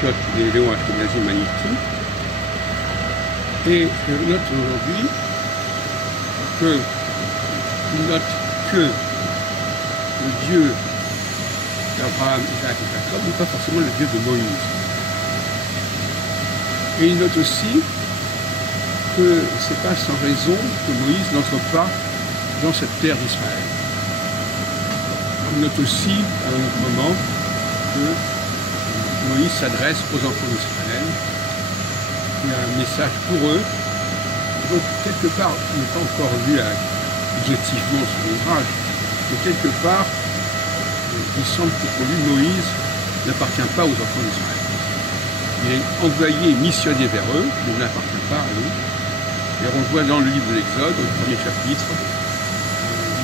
chiottes des Léon Ashkenazi Manitou. Et je note aujourd'hui qu'il note que le Dieu d'Abraham, Isaac et Jacob n'est pas forcément le Dieu de Moïse. Et il note aussi que ce n'est pas sans raison que Moïse n'entre pas dans cette terre d'Israël. On note aussi à un autre moment que Moïse s'adresse aux enfants d'Israël. Il y a un message pour eux. Donc quelque part, je n'ai pas encore lu objectivement son ouvrage, mais quelque part, il semble que pour lui, Moïse n'appartient pas aux enfants d'Israël. Il est envoyé, missionné vers eux, mais il n'appartient pas à eux. Et on voit dans le livre de l'Exode, au premier chapitre,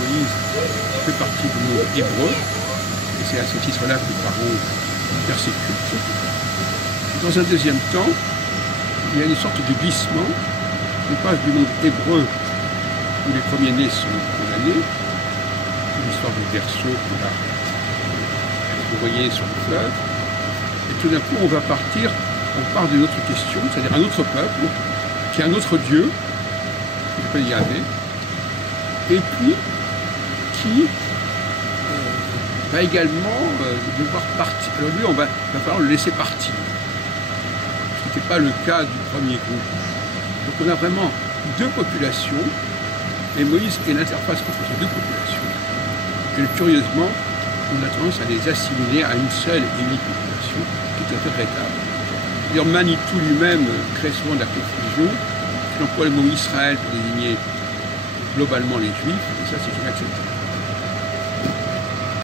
Moïse fait partie du monde hébreu, et c'est à ce titre-là que les parents persécutent. Dans un deuxième temps, il y a une sorte de glissement. On passe du monde hébreu, où les premiers-nés sont condamnés, l'histoire du berceau qu'on va envoyer sur le fleuve, et tout d'un coup on va partir, on part d'une autre question, c'est-à-dire un autre peuple, qui a un autre Dieu, qui s'appelle Yahvé, et puis qui va également devoir partir. Alors lui, va falloir le laisser partir. Ce n'était pas le cas du premier groupe. Donc on a vraiment deux populations, et Moïse est l'interface entre ces deux populations. Et curieusement, on a tendance à les assimiler à une seule et unique population, tout à fait regrettable. D'ailleurs, Manitou lui-même crée souvent de la confusion. Il emploie le mot Israël pour désigner globalement les Juifs, et ça c'est inacceptable.